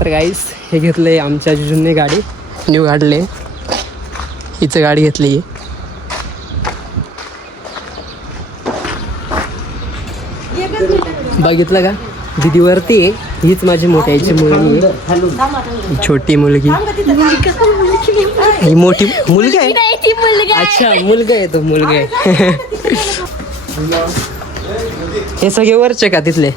तर गाईस हे घेतले आमच्या जिजूंनी गाडी न्यू काढले. हिचं गाडी घेतली. बघितलं का दिदी वरती आहे. हीच माझी मोठ्याची मुलगी आहे. छोटी मुलगी ही मोठी मुलगी आहे. अच्छा मुलगा आहे तो मुलगा आहे. हे सगळे वरचे का तिथले.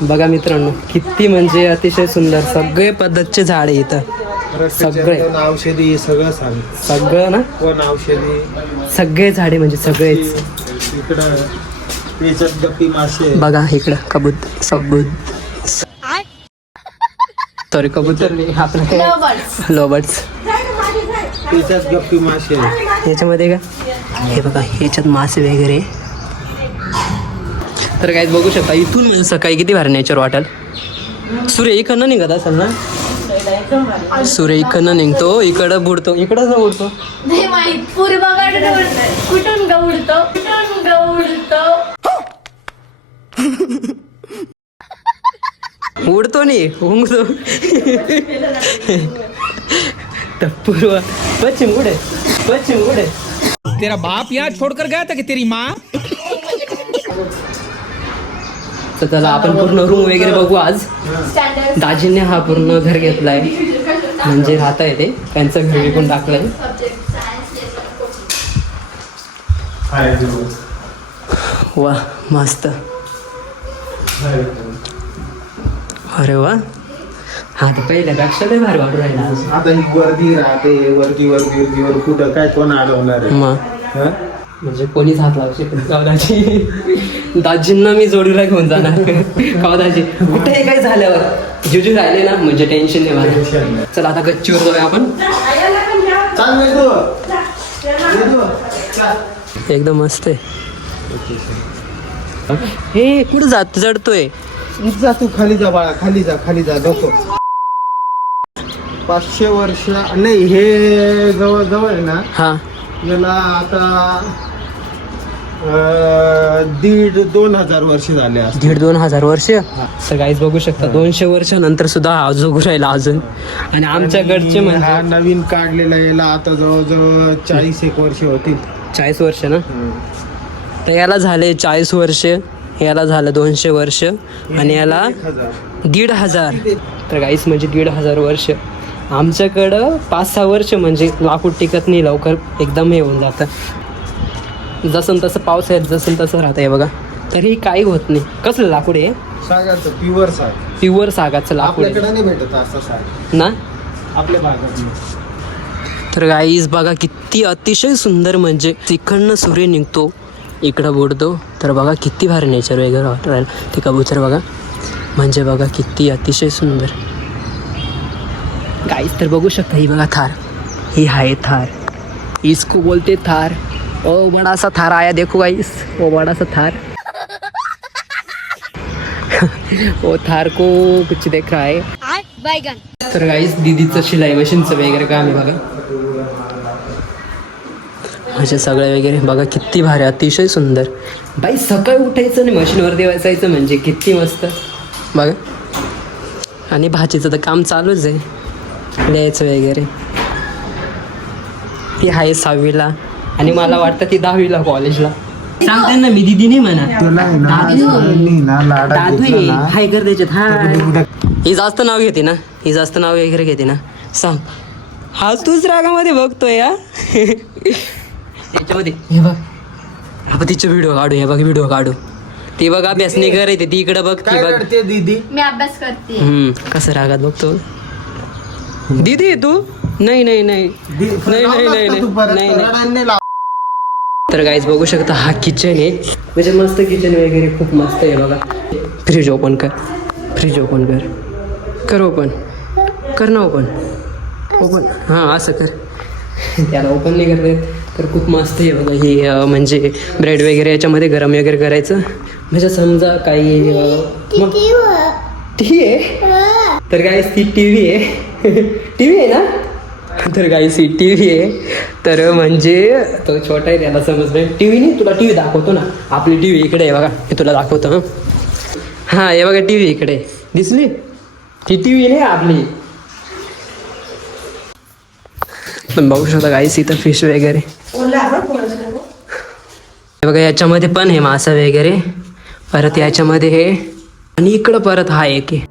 बघा मित्रांनो किती म्हणजे अतिशय सुंदर सगळे पद्धतचे झाड आहे इथं. सगळे औषधी सगळं सांग. सगळं ना कोण औषधी सगळे झाडे म्हणजे सगळेच. इकडं त्याच्यात गप्पी मासे. बघा इकडं कबूतर सॉरी कबूतर नाही आपलं लोबर्ट्स. त्याच्यात गप्पी मासे. याच्यामध्ये का हे बघा ह्याच्यात मासे वगैरे. तर काहीच बघू शकता इथून म्हणजे सकाळी किती भारी नेचर वाटेल. सूर्य इकडनं निघत असेल ना. सूर्य इकडनं निघतो इकडं बुडतो इकडं उडतो. कुठून गवडतो उडतो नाही उंगतो. पूर्व पश्चिम उडे तेरा बाप यहाँ छोड़कर गया था कि तेरी माँ. तर त्याला आपण पूर्ण रूम वगैरे बघू आज. दाजींनी हा पूर्ण घर घेतलाय म्हणजे राहता येते. त्यांचं घर विकून टाकलंय. वा मस्त. अरे वा हा तर पहिल्यापेक्षा लय भारी वाटू राहिला. आता ही वर्दी राहते वरती कुठं काय कोण अडवणार आहे. मग हं? म्हणजे कोणीच हात लावू शकत दाजी. दाजींना मी जोडीला घेऊन जाणार. का दाजी कुठेही काही झाल्यावर जुजू राहिले ना म्हणजे टेन्शन नाही मला. चला आता गच्चीवर जाऊया आपण. चाल एकदम मस्त आहे. हे कुठं जात जडतोय. जा तू खाली जा बाळा खाली जा नको. 500 वर्ष नाही हे जवळ आहे ना. हा याला आता 1,500-2,000 वर्ष झाले असतील. 1,500-2,000 वर्ष. तर काहीच बघू शकता 200 वर्षानंतर सुद्धा हा जगू राहिला अजून. आणि आमच्याकडचे म्हणजे हा नवीन काढलेला याला आता जवळजवळ 40 वर्ष होतील. 40 वर्ष ना. तर याला झाले 40 वर्ष. याला झालं 200 वर्ष आणि याला 1,500. तर काहीच म्हणजे 1,500 वर्ष. आमच्याकडं 5-6 वर्ष म्हणजे लाकूड टिकत नाही लवकर. एकदम हे होऊन जातं. जसं तसं पाऊस आहे जसं तसं राहतं आहे बघा. तरी काही होत नाही. कसलं लाकूड आहे. सागाचं प्युअर साग. प्युअर सागाचं लाकूड आपल्याकडे नाही भेटत असं साग ना आपल्या भागात. तर गाईज बघा किती अतिशय सुंदर म्हणजे तिकडनं सूर्य निघतो इकडं बुडतो. तर बघा किती भारी नेचर वगैरे वाटत राहील. ते कबूतर बघा म्हणजे बघा किती अतिशय सुंदर. गाईज तर बघू शकता ही बघा थार. ही आहे थार. इसको बोलते थार. ओ बड़ा सा थार आया देखो गाइस. ओ बड़ा सा थार. वो थार को कुछ देख रहा है. तर गाईस दीदीचं शिलाई मशीनचं वगैरे काम आहे बघा. म्हणजे सगळं वगैरे बघा किती भारी अतिशय सुंदर. बाई सकाळी उठायचं आणि मशीनवरती बसायचं म्हणजे किती मस्त बघा. आणि भाजीचं तर काम चालूच आहे द्यायचं वगैरे. ती आहे 6वीला आणि मला वाटतं ती 10वीला कॉलेजला. सांगते ना मी दिदी नाही म्हणा. दादू हाय कर त्याच्यात. हा ही जास्त नाव घेते ना. ही जास्त नाव वगैरे घेते ना. सांग हा तूच रागामध्ये बघतोय या. त्याच्यामध्ये हे बघ आपण तिचे व्हिडिओ काढू. हे बघ व्हिडिओ काढू. ती बघ अभ्यास नाही करायची ती इकडे बघ. ती बघ दीदी मी अभ्यास करते. कसं रागात बघतो दीदी तू. नाही नाही नाही नाही नाही नाही नाही. तर गाईज बघू शकता हा किचन आहे म्हणजे मस्त किचन वगैरे खूप मस्त आहे बघा. फ्रीज ओपन कर. फ्रीज ओपन कर ओपन कर ना. ओपन हां असं कर. त्याला ओपन नाही करता येत. तर खूप मस्त आहे बघा. हे म्हणजे ब्रेड वगैरे याच्यामध्ये गरम वगैरे करायचं म्हणजे समजा काही टी आहे. तर गाईज ती टी व्ही आहे. टी व्ही आहे ना. तर गाईस ही टी व्ही आहे. तर म्हणजे तो छोटा आहे त्याला समजलं. टी व्ही नाही तुला टी व्ही दाखवतो ना. आपली टी व्ही इकडे आहे बघा. हे तुला दाखवतो. हां हे बघा टी व्ही इकडे दिसली. ती टीव्ही नाही आपली. पण बघू शकता गाईस इथं फिश वगैरे हे बघा, याच्यामध्ये पण आहे मासा वगैरे. परत याच्यामध्ये हे आणि इकडं परत हा एक आहे.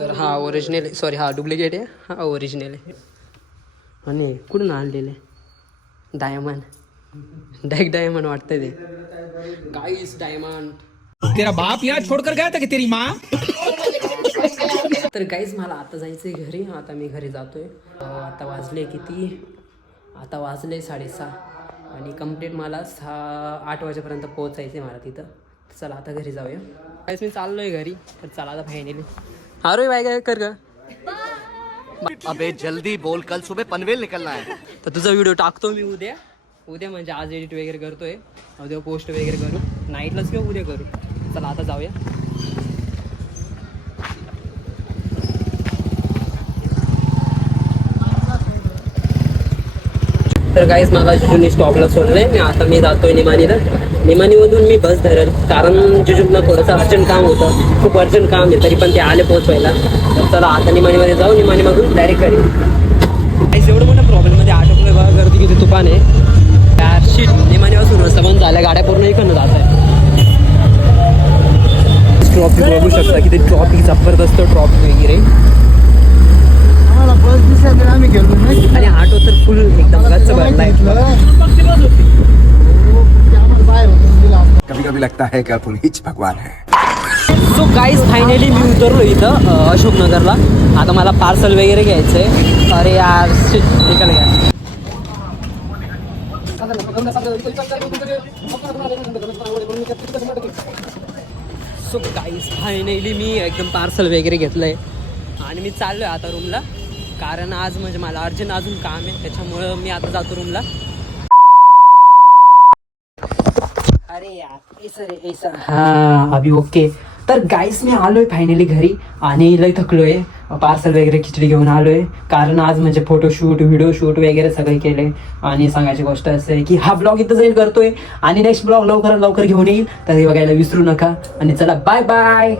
तर हा ओरिजिनल आहे, सॉरी हा डुप्लिकेट आहे, हा ओरिजिनल आहे. आणि कुठून आणलेले डायमंड, डायमंड वाटतं ते गाईस, डायमंड. तेरा बाप यहाँ छोड़कर गया था कि तेरी माँ. तर गाईज मला आता जायचं आहे घरी. आता मी घरी जातोय. आता वाजले किती, आता वाजले 6:30 आणि कंप्लीट मला 8 वाजेपर्यंत पोहोचायचं आहे मला तिथं. चला आता घरी जाऊया. गाईज मी चाललोय घरी. तर चला आता फायनली. अरे बाय काय कर ग. अबे जल्दी बोल, कल सुबह पनवेल निकलना है. तर तुझा व्हिडिओ टाकतो मी उद्या म्हणजे आज एडिट वगैरे करतोय, उद्या पोस्ट वगैरे करू, नाईटलाच किंवा उद्या करू. चला आता जाऊया. तर गाईज मला जुनी स्टॉपला सोडलंय. मी जातोय निमाणीला. निमाणीमधून मी बस धरेल, कारण जुजूबला थोडंसं अर्जंट काम होतं, खूप अर्जंट काम आहे, तरी पण ते आले पोहोचवायला. तर चला आता निमाणीमध्ये जाऊ, निमाणीमधून डायरेक्ट घरी. गाईज एवढं मोठ्या प्रॉब्लेममध्ये अटकलोय बघा, गर्दी किती तुफान आहे यार. शीट निमाणीपासून रस्ता बंद झाला, गाड्या पूर्ण इकडनं जात आहे. ट्रॉफिक बघू शकता किती ट्रॉफिक, जबरदस्त ट्रॉफिक वगैरे. आम्ही गेलो नाही. आणि ऑटो तर फुल एकदम गच्च भरलाय. कभी कभी लगता है कि तुम हिच भगवान है. सो गाईज फायनली मी उतरलो इथं अशोकनगरला. आता मला पार्सल वगैरे घ्यायचं आहे. अरे यार निकल गया. सो गाईज फायनली मी एकदम पार्सल वगैरे घेतलं आहे आणि मी चाललो आहे आता रूमला. कारण आज म्हणजे मला अर्जंट अजून काम आहे, त्याच्यामुळं मी आता जातो रूमला. अरे यार ऐसा हां अभि ओके. तर गाईस मी आलोय फायनली घरी आणि लय थकलोय. पार्सल वगैरे खिचडी घेऊन आलोय, कारण आज म्हणजे फोटोशूट, व्हिडिओ शूट वगैरे सगळे केले. आणि सांगायची गोष्ट असं आहे की हा ब्लॉग इथं जाईल करतोय आणि नेक्स्ट ब्लॉग लवकरात लवकर घेऊन येईल. तर हे बघायला विसरू नका आणि चला बाय बाय.